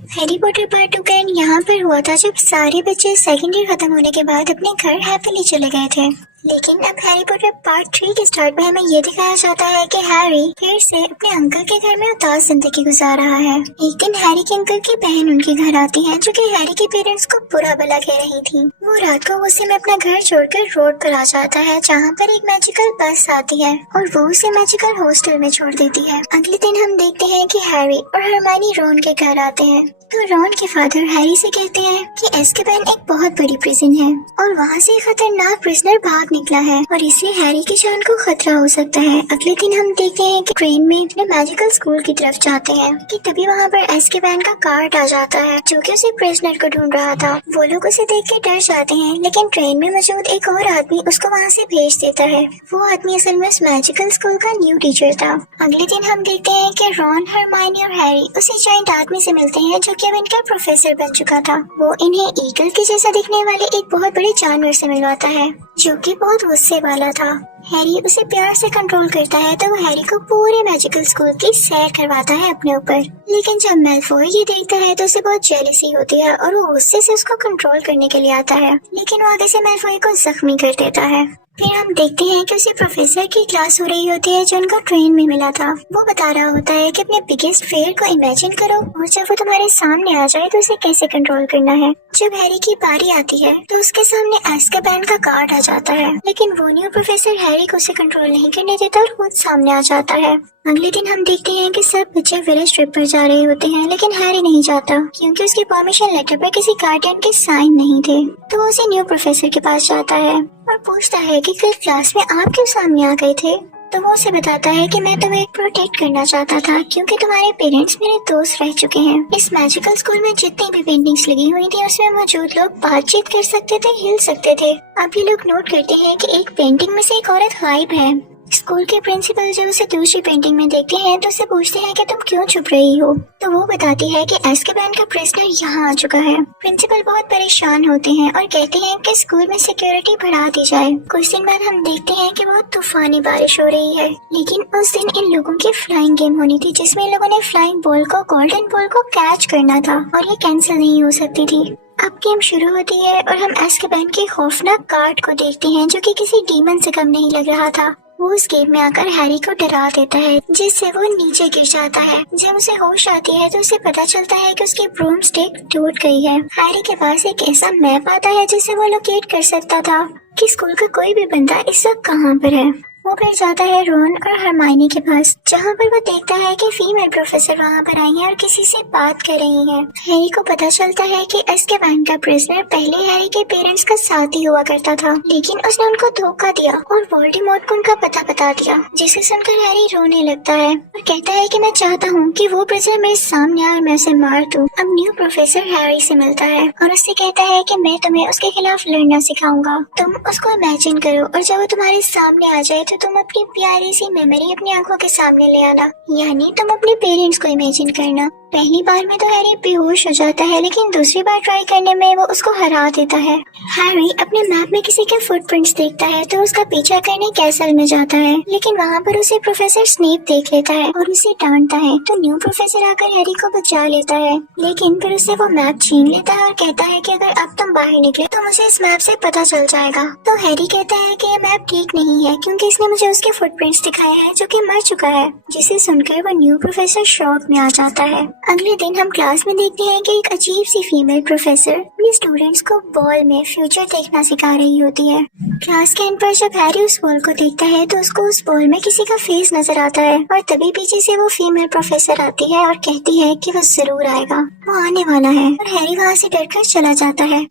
Harry Potter part 2 का and यहाँ पर हुआ था जब सारे बच्चे सेकेंड ईयर खत्म होने के बाद अपने घर हैप्पीली चले गए थे। लेकिन अब हैरी पॉटर पार्ट 3 के स्टार्ट में हमें ये दिखाया जाता है कि हैरी फिर से अपने अंकल के घर में उदास जिंदगी गुजार रहा है। एक दिन हैरी के अंकल की बहन उनके घर आती है जो कि हैरी के पेरेंट्स को बुरा भला कह रही थी। वो रात को गुस्से में अपना घर छोड़कर रोड पर आ जाता है जहाँ पर एक मैजिकल बस आती है और वो उसे मैजिकल हॉस्टल में छोड़ देती है। अगले दिन हम देखते हैं कि हैरी और हरमाइनी रॉन के घर आते हैं तो रॉन के फादर हैरी से कहते हैं कि एज़्काबान एक बहुत बड़ी प्रिजन है और वहाँ से खतरनाक प्रिजनर भाग निकला है और इसलिए हैरी की जान को खतरा हो सकता है। अगले दिन हम देखते हैं कि ट्रेन में अपने मैजिकल स्कूल की तरफ जाते हैं कि तभी वहाँ पर एज़्काबान का गार्ड आ जाता है जो कि उसे प्रिजनर को ढूंढ रहा था। वो लोग उसे देख के डर जाते हैं लेकिन ट्रेन में मौजूद एक और आदमी उसको वहाँ से भेज देता है। वो आदमी असल में उस मैजिकल स्कूल का न्यू टीचर था। अगले दिन हम देखते हैं कि रॉन, हरमाइनी और हैरी उसी जायंट आदमी से मिलते हैं जो कि अब इनका प्रोफेसर बन चुका था। वो इन्हें ईगल के जैसा दिखने वाले एक बहुत बड़े जानवर से मिलवाता है जो कि बहुत गुस्से वाला था। हैरी उसे प्यार से कंट्रोल करता है तो वो हैरी को पूरे मैजिकल स्कूल की सैर करवाता है अपने ऊपर। लेकिन जब मैल्फॉय ये देखता है तो उसे बहुत जेलसी होती है और वो गुस्से से उसको कंट्रोल करने के लिए आता है लेकिन वो आगे से मैल्फॉय को जख्मी कर देता है। फिर हम देखते हैं कि उसे प्रोफेसर की क्लास हो रही होती है जो उनको ट्रेन में मिला था। वो बता रहा होता है कि अपने बिगेस्ट फेयर को इमेजिन करो और जब वो तुम्हारे सामने आ जाए तो उसे कैसे कंट्रोल करना है। जब हैरी की बारी आती है तो उसके सामने एज़्काबान का गार्ड आ जाता है लेकिन वो न्यू प्रोफेसर हैरी को उसे कंट्रोल नहीं करने देता और खुद सामने आ जाता है। अगले दिन हम देखते हैं कि सब बच्चे विलेज ट्रिप पर जा रहे होते हैं लेकिन हैरी नहीं जाता क्योंकि उसके परमिशन लेटर पर किसी गार्डियन के साइन नहीं थे। तो वो उसे न्यू प्रोफेसर के पास जाता है और पूछता है कि कल क्लास में आप क्यों सामने आ गए थे। तो वो उसे बताता है कि मैं तुम्हें प्रोटेक्ट करना चाहता था क्योंकि तुम्हारे पेरेंट्स मेरे दोस्त रह चुके हैं। इस मैजिकल स्कूल में जितनी भी पेंटिंग्स लगी हुई थी उसमें मौजूद लोग बातचीत कर सकते थे, हिल सकते थे। अब ये लोग नोट करते हैं कि एक पेंटिंग में से एक औरत गायब है। स्कूल के प्रिंसिपल जब उसे दूसरी पेंटिंग में देखते हैं तो उसे पूछते हैं कि तुम क्यों छुप रही हो। तो वो बताती है कि एज़्काबान का प्रिजनर यहाँ आ चुका है। प्रिंसिपल बहुत परेशान होते हैं और कहते हैं कि स्कूल में सिक्योरिटी बढ़ा दी जाए। कुछ दिन बाद हम देखते हैं कि बहुत तूफानी बारिश हो रही है लेकिन उस दिन इन लोगों की फ्लाइंग गेम होनी थी जिसमें इन लोगों ने फ्लाइंग बॉल को, गोल्डन बॉल को कैच करना था और ये कैंसिल नहीं हो सकती थी। अब गेम शुरू होती है और हम एज़्काबान के खौफनाक गार्ड को देखते हैं जो कि किसी डीमन से कम नहीं लग रहा था। वो उस गेम में आकर हैरी को डरा देता है जिससे वो नीचे गिर जाता है। जब उसे होश आती है तो उसे पता चलता है कि उसकी ब्रूम स्टिक टूट गई है। हैरी के पास एक ऐसा मैप आता है जिससे वो लोकेट कर सकता था कि स्कूल का कोई भी बंदा इस वक्त कहाँ पर है। वो फिर जाता है रॉन और हरमाइनी के पास जहाँ पर वो देखता है कि फीमेल प्रोफेसर वहाँ पर आई है और किसी से बात कर रही है। हैरी को पता चलता है कि एज़्काबान का प्रिजनर पहले हैरी के पेरेंट्स का साथी हुआ करता था लेकिन उसने उनको धोखा दिया और वोल्डेमॉर्ट को उनका पता बता दिया जिसे सुनकर हैरी रोने लगता है और कहता है कि मैं चाहता हूँ कि वो प्रिजनर मेरे सामने आए और मैं उसे मार दूँ। अब न्यू प्रोफेसर हैरी से मिलता है और उससे कहता है कि मैं तुम्हें उसके खिलाफ लड़ना सिखाऊंगा। तुम उसको इमेजिन करो और जब वो तुम्हारे सामने आ जाए तो तुम अपनी प्यारी सी मेमोरी अपनी आंखों के सामने ले आना, यानी तुम अपने पेरेंट्स को इमेजिन करना। पहली बार में तो हैरी बेहोश हो जाता है लेकिन दूसरी बार ट्राई करने में वो उसको हरा देता है। हैरी अपने मैप में किसी के फुटप्रिंट्स देखता है तो उसका पीछा करने कैसल में जाता है लेकिन वहाँ पर उसे प्रोफेसर स्नेप देख लेता है और उसे डांटता है। तो न्यू प्रोफेसर आकर हैरी को बचा लेता है लेकिन फिर उससे वो मैप छीन लेता है और कहता है कि अगर अब तुम बाहर निकले तो मुझे इस मैप से पता चल जाएगा। तो हैरी कहता है कि ये मैप ठीक नहीं है क्योंकि इसने मुझे उसके फुटप्रिंट्स दिखाए हैं जो कि मर चुका है, जिसे सुनकर वो न्यू प्रोफेसर शॉक में आ जाता है। अगले दिन हम क्लास में देखते हैं कि एक अजीब सी फीमेल प्रोफेसर अपने स्टूडेंट्स को बॉल में फ्यूचर देखना सिखा रही होती है। क्लास के एंड पर जब हैरी उस बॉल को देखता है तो उसको उस बॉल में किसी का फेस नजर आता है और तभी पीछे से वो फीमेल प्रोफेसर आती है और कहती है कि वो जरूर आएगा, वो आने वाला है और हैरी वहाँ से डरकर चला जाता है।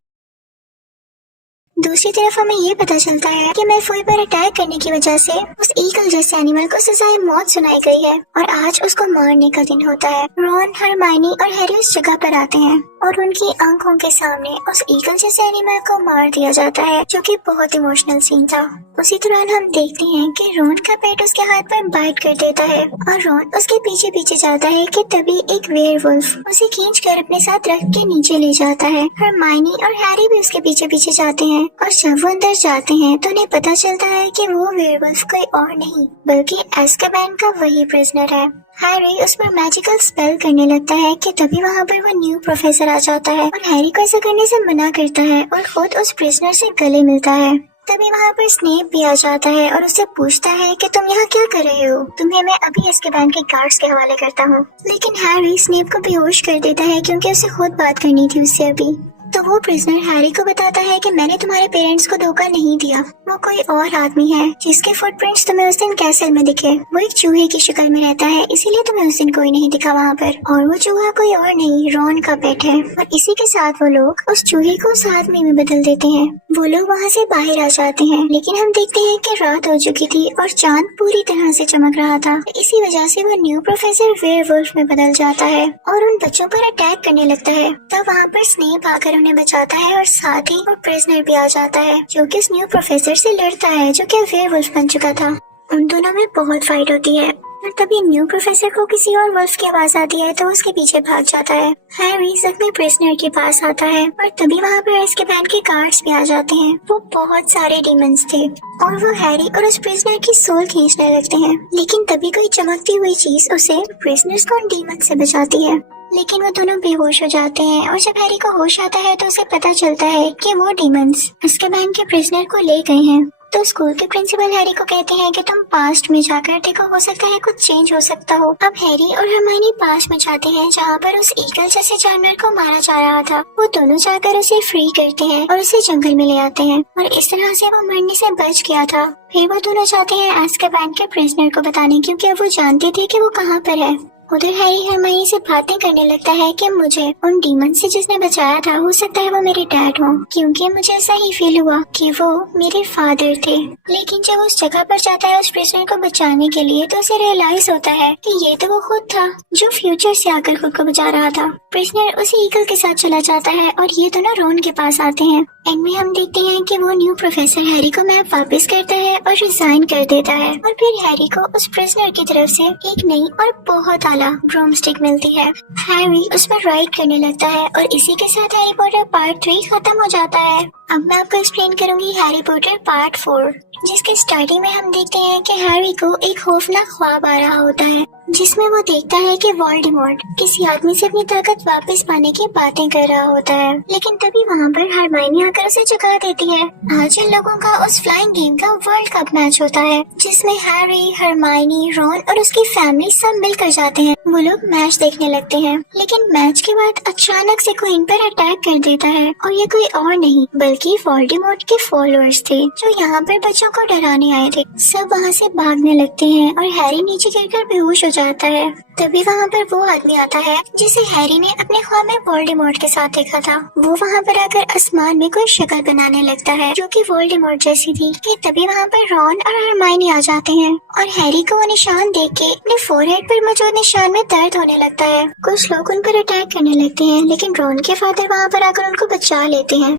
दूसरी तरफ हमें ये पता चलता है कि मैल्फॉय पर अटैक करने की वजह से उस ईगल जैसे एनिमल को सजाए मौत सुनाई गई है और आज उसको मारने का दिन होता है। रॉन, हरमाइनी और हैरी उस जगह पर आते हैं और उनकी आंखों के सामने उस ईगल जैसे एनिमल को मार दिया जाता है जो कि बहुत इमोशनल सीन था। उसी दौरान हम देखते हैं कि रॉन का पेट उसके हाथ पर बाइट कर देता है और रॉन उसके पीछे पीछे जाता है कि तभी एक वेयरवुल्फ उसे खींचकर अपने साथ रख के नीचे ले जाता है। हरमाइनी और हैरी भी उसके पीछे पीछे जाते हैं और जब वो अंदर जाते हैं तो उन्हें पता चलता है कि वो वेयरवुल्फ कोई और नहीं बल्कि एज़्काबान का वही प्रिजनर है। हैरी उस पर मैजिकल स्पेल करने लगता है कि तभी वहाँ पर वो न्यू प्रोफेसर आ जाता है और हैरी को ऐसा करने से मना करता है और खुद उस प्रिजनर से गले मिलता है। तभी वहाँ पर स्नेप भी आ जाता है और उससे पूछता है कि तुम यहाँ क्या कर रहे हो, तुम्हें मैं अभी एज़्काबान के गार्ड्स के हवाले करता हूँ। लेकिन हैरी स्नेप को बेहोश कर देता है क्योंकि उसे खुद बात करनी थी उससे अभी। तो वो प्रिजनर हैरी को बताता है कि मैंने तुम्हारे पेरेंट्स को धोखा नहीं दिया, वो कोई और आदमी है जिसके फुटप्रिंट्स तुम्हें उस दिन कैसल में दिखे। वो एक चूहे की शक्ल में रहता है, इसीलिए तुम्हें उस दिन कोई नहीं दिखा वहाँ पर। और वो चूहा कोई और नहीं, रॉन का पेट है। और इसी के साथ वो लोग उस चूहे को उस आदमी में बदल देते हैं। वो लोग वहाँ से बाहर आ जाते हैं, लेकिन हम देखते हैं कि रात हो चुकी थी और चांद पूरी तरह से चमक रहा था। इसी वजह से वो न्यू प्रोफेसर वेयरवुल्फ में बदल जाता है और उन बच्चों पर अटैक करने लगता है। तब वहाँ पर स्नेप आकर उन्हें बचाता है और साथ ही वो प्रिजनर भी आ जाता है जो कि उस न्यू प्रोफेसर से लड़ता है जो कि वेयरवुल्फ बन चुका था। उन दोनों में बहुत फाइट होती है और तभी न्यू प्रोफेसर को किसी और वुल्फ की आवाज आती है तो उसके पीछे भाग जाता है। हैरी जख्मी प्रिजनर के पास आता है और तभी वहाँ पर एज़्काबान के गार्ड्स भी आ जाते हैं। वो बहुत सारे डीमंस थे और वो हैरी और उस प्रिजनर की सोल खींचने लगते हैं, लेकिन तभी कोई चमकती हुई चीज उसे प्रिजनर्स को उन डीमंस से बचाती है। लेकिन वो दोनों बेहोश हो जाते हैं और जब हैरी को होश आता है तो उसे पता चलता है कि वो डीमंस एज़्काबान के प्रिजनर को ले गए हैं। तो स्कूल के प्रिंसिपल हैरी को कहते हैं कि तुम पास्ट में जाकर देखो, हो सकता है कुछ चेंज हो सकता हो। अब हैरी और हरमाइनी पास्ट में जाते हैं जहाँ पर उस ईगल जैसे जानवर को मारा जा रहा था। वो दोनों जाकर उसे फ्री करते हैं और उसे जंगल में ले आते हैं और इस तरह से वो मरने से बच गया था। फिर वो दोनों जाते हैं एज़्काबान के प्रिजनर को बताने, क्योंकि अब वो जानते थे कि वो कहाँ पर है। उधर हैरी हरमाइनी से बातें करने लगता है कि मुझे उन डीमन से जिसने बचाया था, हो सकता है वो मेरे डैड हो, क्योंकि मुझे ऐसा ही फील हुआ कि वो मेरे फादर थे। लेकिन जब उस जगह पर जाता है उस प्रिजनर को बचाने के लिए तो उसे रियलाइज होता है कि ये तो वो खुद था जो फ्यूचर से आकर खुद को बचा रहा था। प्रिजनर उसी ईगल के साथ चला जाता है और ये दोनों रॉन के पास आते हैं। एंड में हम देखते हैं कि वो न्यू प्रोफेसर हैरी को मैप वापस करता है और रिजाइन कर देता है और फिर हैरी को उस प्रिजनर की तरफ से एक नई और बहुत आला ब्रूमस्टिक मिलती है। हैरी उस पर राइड करने लगता है और इसी के साथ हैरी पॉटर पार्ट 3 खत्म हो जाता है। अब मैं आपको एक्सप्लेन करूंगी हैरी पॉटर पार्ट 4, जिसके स्टार्टिंग में हम देखते हैं कि हैरी को एक खौफनाक ख्वाब आ रहा होता है जिसमें वो देखता है कि वोल्डेमॉर्ट किसी आदमी से अपनी ताकत वापस पाने की बातें कर रहा होता है। लेकिन तभी वहाँ पर हरमाइनी आकर उसे जगा देती है। आज इन लोगों का उस फ्लाइंग गेम का वर्ल्ड कप मैच होता है जिसमें हैरी, हरमाइनी, रॉन और उसकी फैमिली सब मिलकर जाते हैं। वो लोग मैच देखने लगते हैं, लेकिन मैच के बाद अचानक से कोई इन पर अटैक कर देता है और ये कोई और नहीं बल्कि वोल्डेमॉर्ट के फॉलोअर्स थे जो यहाँ पर बच्चों को डराने आए थे। सब वहाँ से भागने लगते हैं और हैरी नीचे गिरकर बेहोश हो जाता है। तभी वहाँ पर वो आदमी आता है जिसे हैरी ने अपने ख्वाब में वोल्डेमॉर्ट के साथ देखा था। वो वहाँ पर आकर आसमान में कोई शक्ल बनाने लगता है जो कि वोल्डेमॉर्ट जैसी थी। कि तभी वहाँ पर रॉन और हरमाइनी आ जाते हैं और हैरी को वो निशान देख के अपने फोरहेड पर मौजूद निशान में दर्द होने लगता है। कुछ लोग उन पर अटैक करने लगते हैं, लेकिन रॉन के फादर वहाँ पर आकर उनको बचा लेते हैं।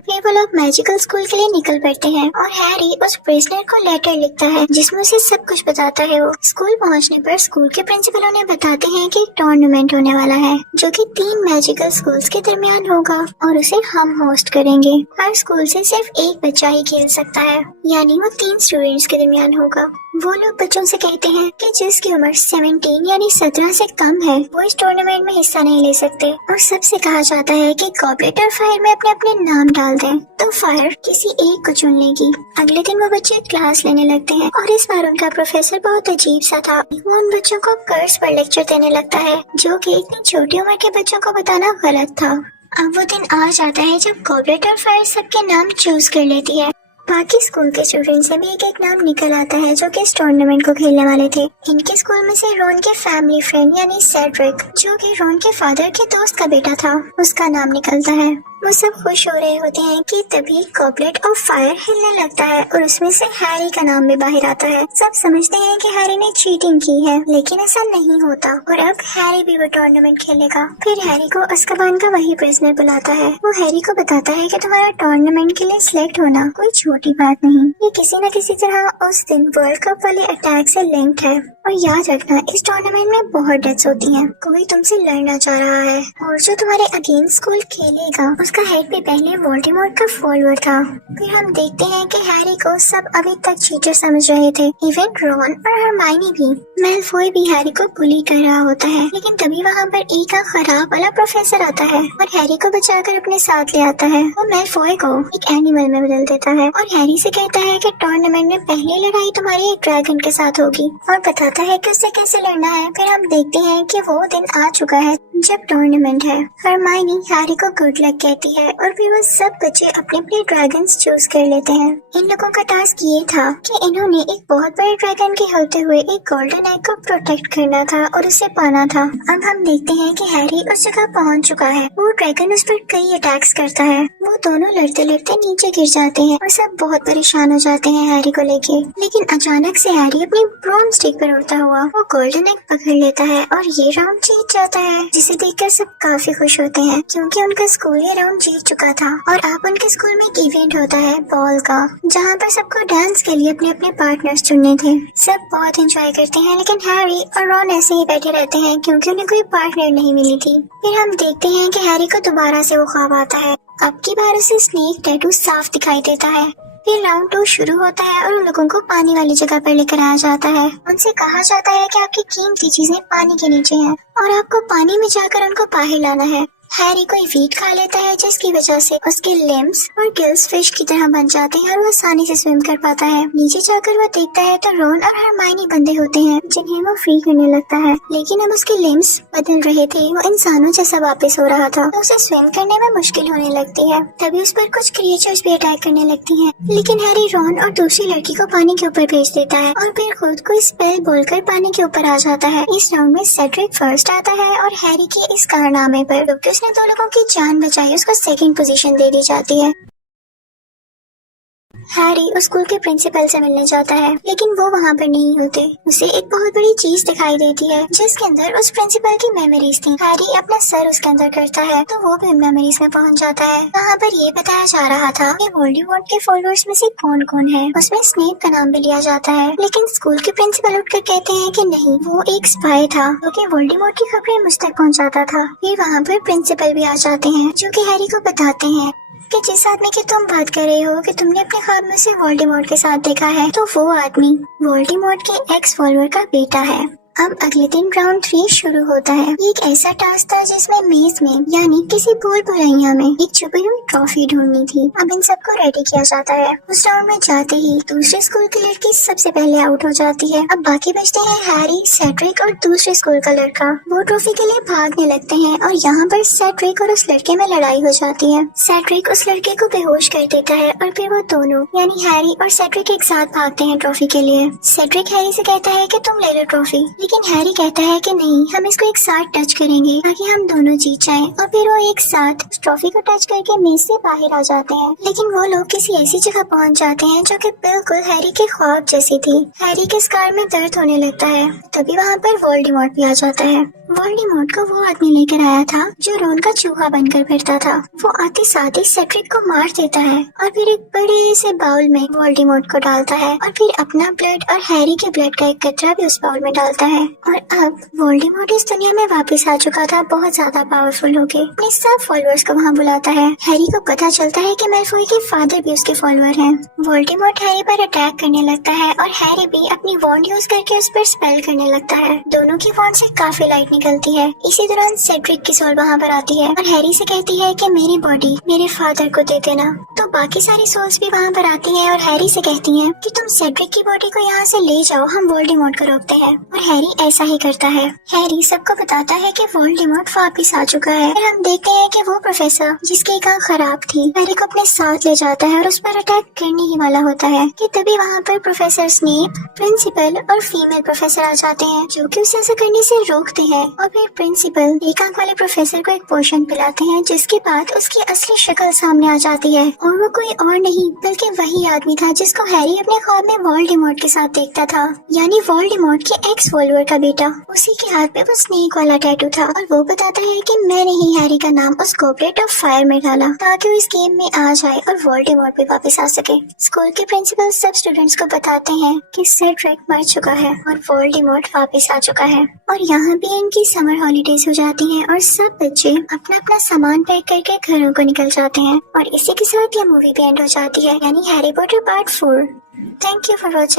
फिर वो लोग मैजिकल स्कूल के लिए निकल पड़ते हैं और हैरी उस प्रिजनर को लेटर लिखता है जिसमें उसे सब कुछ बताता है। वो स्कूल पहुंचने पर स्कूल के प्रिंसिपल उन्हें बताते हैं कि एक टूर्नामेंट होने वाला है जो कि 3 मैजिकल स्कूल्स के दरमियान होगा और उसे हम होस्ट करेंगे। हर स्कूल से सिर्फ एक बच्चा ही खेल सकता है, यानी वो 3 स्टूडेंट्स के दरमियान होगा। वो लोग बच्चों से कहते हैं कि जिसकी उम्र 17 यानी 17 से कम है वो इस टूर्नामेंट में हिस्सा नहीं ले सकते और सबसे कहा जाता है कि गॉबलेट और फायर में अपने अपने नाम डाल दें। तो फायर किसी एक को चुन लेगी। अगले दिन वो बच्चे क्लास लेने लगते हैं और इस बार उनका प्रोफेसर बहुत अजीब सा था। वो उन बच्चों को कर्स पर लेक्चर देने लगता है जो कि इतनी छोटी उम्र के बच्चों को बताना गलत था। अब वो दिन आ जाता है जब गॉबलेट और फायर सबके नाम चूज कर लेती है। बाकी स्कूल के स्टूडेंट से भी एक एक नाम निकल आता है जो कि इस टूर्नामेंट को खेलने वाले थे। इनके स्कूल में से रॉन के फैमिली फ्रेंड यानी सेड्रिक, जो कि रॉन के फादर के दोस्त का बेटा था, उसका नाम निकलता है। वो सब खुश हो रहे होते हैं कि तभी गॉबलेट और फायर हिलने लगता है और उसमें से हैरी का नाम भी बाहर आता है। सब समझते हैं कि हैरी ने चीटिंग की है, लेकिन ऐसा नहीं होता और अब हैरी भी वो टूर्नामेंट खेलेगा। फिर हैरी को अज़्काबान का वही प्रिजनर बुलाता है। वो हैरी को बताता है कि तुम्हारा टूर्नामेंट के लिए सिलेक्ट होना कोई छोटी बात नहीं, ये किसी न किसी तरह उस दिन वर्ल्ड कप वाले अटैक से लिंक्ड है। और याद रखना इस टूर्नामेंट में बहुत डेथ्स होती हैं। कोई तुमसे लड़ना चाह रहा है और जो तुम्हारे अगेंस्ट स्कूल खेलेगा उसका हेड भी पहले वोल्डेमॉर्ट का फॉलोअर था। फिर हम देखते हैं कि हैरी को सब अभी तक चीटर समझ रहे थे, इवन रॉन और हरमाइनी भी। मैलफॉय भी हैरी को बुली कर रहा होता है, लेकिन तभी वहाँ पर एक खराब वाला प्रोफेसर आता है और हैरी को बचाकर अपने साथ ले आता है। वो मैलफॉय को एक एनिमल में बदल देता है और हैरी से कहता है कि टूर्नामेंट में पहली लड़ाई तुम्हारी एक ड्रैगन के साथ होगी और बताता है कि उससे कैसे लड़ना है। फिर हम देखते हैं कि वो दिन आ चुका है जब टूर्नामेंट है। हरमाइनी हैरी को गुड लक कहती है और फिर वो सब बच्चे अपने अपने ड्रैगन्स चूज कर लेते हैं। इन लोगों का टास्क ये था कि इन्होंने एक बहुत बड़े ड्रैगन के होते हुए एक गोल्डन एग को प्रोटेक्ट करना था और उसे पाना था। अब हम देखते हैं कि हैरी उस जगह पहुंच चुका है। वो ड्रैगन उस पर कई अटैक्स करता है। वो दोनों लड़ते लड़ते नीचे गिर जाते हैं और सब बहुत परेशान हो जाते हैं हैरी को लेके। लेकिन अचानक से हैरी अपनी ब्रूम स्टिक पर उड़ता हुआ वो गोल्डन एग पकड़ लेता है और ये राउंड जीत जाता है, जिसे देखकर सब काफी खुश होते हैं क्योंकि उनका स्कूल ये राउंड जीत चुका था। और अब उनके स्कूल में एक इवेंट होता है बॉल का, जहाँ पर सबको डांस के लिए अपने अपने पार्टनर्स चुनने थे। सब बहुत एंजॉय करते हैं, लेकिन हैरी और रॉन ऐसे ही बैठे रहते हैं क्योंकि उन्हें कोई पार्टनर नहीं मिली थी। फिर हम देखते हैं कि हैरी को दोबारा से वो ख्वाब आता है। अब की बार उसे स्नेक टैटू साफ दिखाई देता है। फिर राउंड 2 शुरू होता है और उन लोगों को पानी वाली जगह पर लेकर आया जाता है। उनसे कहा जाता है कि आपकी कीमती चीजें पानी के नीचे हैं और आपको पानी में जाकर उनको बाहर लाना है। हैरी कोई वीट खा लेता है जिसकी वजह से उसके लिम्स और गिल्स फिश की तरह बन जाते हैं और वो आसानी से स्विम कर पाता है। नीचे जाकर वो देखता है तो रॉन और हरमाइनी बंधे होते हैं जिन्हें वो फ्री करने लगता है, लेकिन अब उसके लिम्स बदल रहे थे। वो इंसानों जैसा वापस हो रहा था तो उसे स्विम करने में मुश्किल होने लगती है। तभी उस पर कुछ क्रिएचर्स भी अटैक करने लगती हैं, लेकिन हैरी रॉन और दूसरी लड़की को पानी के ऊपर भेज देता है और फिर खुद को स्पेल बोलकर पानी के ऊपर आ जाता है। इस राउंड में सेड्रिक फर्स्ट आता है और हैरी के इस कारनामे पर उसने 2 लोगों की जान बचाई उसको सेकंड पोजीशन दे दी जाती है। हैरी उस स्कूल के प्रिंसिपल से मिलने जाता है, लेकिन वो वहाँ पर नहीं होते। उसे एक बहुत बड़ी चीज दिखाई देती है जिसके अंदर उस प्रिंसिपल की मेमोरीज थी। हैरी अपना सर उसके अंदर करता है तो वो भी मेमोरीज में पहुँच जाता है। वहाँ पर ये बताया जा रहा था कि वोल्डेमॉर्ट के फॉलोअर्स में से कौन कौन है। उसमें स्नेप का नाम भी लिया जाता है, लेकिन स्कूल के प्रिंसिपल उठकर कहते हैं कि नहीं, वो एक स्पाई था जो कि वोल्डेमॉर्ट की खबरें मुझ तक पहुँचाता था। फिर वहाँ पर प्रिंसिपल भी आ जाते हैं जो कि हैरी को बताते हैं कि जिस आदमी की तुम बात कर रहे हो कि तुमने अपने ख्वाब में से वोल्डेमॉर्ट के साथ देखा है, तो वो आदमी वोल्डेमॉर्ट के एक्स फॉलोअर का बेटा है। अब अगले दिन राउंड 3 शुरू होता है। एक ऐसा टास्क था जिसमें मेज में यानी किसी भूल भुलैया में एक छुपी हुई ट्रॉफी ढूंढनी थी। अब इन सबको रेडी किया जाता है। उस राउंड में जाते ही दूसरे स्कूल की लड़की सबसे पहले आउट हो जाती है। अब बाकी बचते हैं हैरी, सेड्रिक और दूसरे स्कूल का लड़का। वो ट्रॉफी के लिए भागने लगते हैं और यहाँ पर सेड्रिक और उस लड़के में लड़ाई हो जाती है। सेड्रिक उस लड़के को बेहोश कर देता है और फिर वो दोनों यानी हैरी और सेड्रिक एक साथ भागते हैं ट्रॉफी के लिए। सेड्रिक हैरी से कहता है कि तुम ले लो ट्रॉफी, लेकिन हैरी कहता है कि नहीं, हम इसको एक साथ टच करेंगे ताकि हम दोनों जीत जाएं। और फिर वो एक साथ उस ट्रॉफी को टच करके मेज से बाहर आ जाते हैं, लेकिन वो लोग किसी ऐसी जगह पहुंच जाते हैं जो कि बिल्कुल हैरी के ख्वाब जैसी थी। हैरी के स्कार में दर्द होने लगता है। तभी वहाँ पर वोल्डेमॉर्ट भी आ जाता है। वोल्डेमॉर्ट को वो आदमी लेकर आया था जो रोन का चूहा बनकर फिरता था। वो आते साथ ही सेड्रिक को मार देता है और फिर एक बड़े से बाउल में वोल्डेमॉर्ट को डालता है और फिर अपना ब्लड और हैरी के ब्लड का एक कतरा भी उस बाउल में डालता है। और अब वोल्डेमॉर्ट इस दुनिया में वापस आ चुका था, बहुत ज्यादा पावरफुल होके। अपने सब फॉलोअर्स को वहाँ बुलाता है। हैरी को पता चलता है कि मैलफॉय के फादर भी उसके फॉलोअर हैं। वोल्डेमॉर्ट हैरी पर अटैक करने लगता है और हैरी भी अपनी वॉन्ड यूज करके उस पर स्पेल करने लगता है। दोनों की वॉन्ड से काफी लाइट निकलती है। इसी दौरान सेड्रिक की सोल वहाँ पर आती है और हैरी से कहती है कि मेरी बॉडी मेरे फादर को दे देना। तो बाकी सारी सोल्स भी वहाँ पर आती हैं और हैरी से कहती हैं कि तुम सेड्रिक की बॉडी को यहाँ से ले जाओ, हम वोल्डेमॉर्ट को रोकते हैं। और हैरी ऐसा ही करता है। हैरी सबको बताता है कि वोल्डेमॉर्ट वापिस आ चुका है। फिर हम देखते हैं कि वो प्रोफेसर जिसकी एक आंख खराब थी हैरी को अपने साथ ले जाता है और उस पर अटैक करने ही वाला होता है कि तभी वहाँ पर प्रोफेसर स्नेप, प्रिंसिपल और फीमेल प्रोफेसर आ जाते हैं जो कि उसे ऐसा करने से रोकते हैं। और फिर प्रिंसिपल एक आंख वाले प्रोफेसर को एक पोशन पिलाते हैं, जिसके बाद उसकी असली शक्ल सामने आ जाती है और वो कोई और नहीं बल्कि वही आदमी था जिसको हैरी अपने ख्वाब में वोल्डेमॉर्ट के साथ देखता था, यानी वोल्डेमॉर्ट के एक्स फॉलोअर डम्बलडोर का बेटा। उसी के हाथ पे वो स्नेक वाला टैटू था और वो बताता है कि मैंने ही हैरी का नाम उस गॉबलेट ऑफ फायर में डाला ताकि वो इस गेम में आ जाए और वोल्डेमॉर्ट पे वापस आ सके। स्कूल के प्रिंसिपल सब स्टूडेंट्स को बताते हैं कि सेड्रिक मर चुका है और वोल्डेमॉर्ट वापस आ चुका है। और यहाँ भी इनकी समर हॉलीडेज हो जाती हैं और सब बच्चे अपना अपना सामान पैक करके घरों को निकल जाते हैं। और इसी के साथ यह मूवी भी एंड हो जाती है, यानी Harry Potter part 4। Thank you for watching.